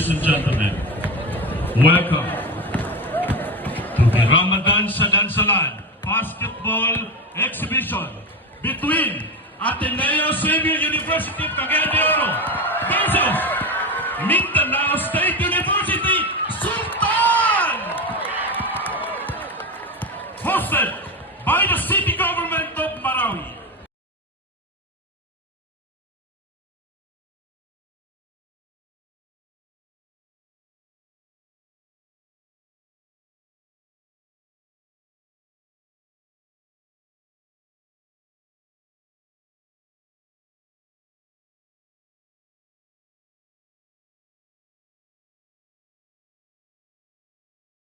Ladies and gentlemen, welcome to the Ramadan sa Dansalan basketball exhibition between Ateneo Civil University of Cagayan de Oro versus Mindanao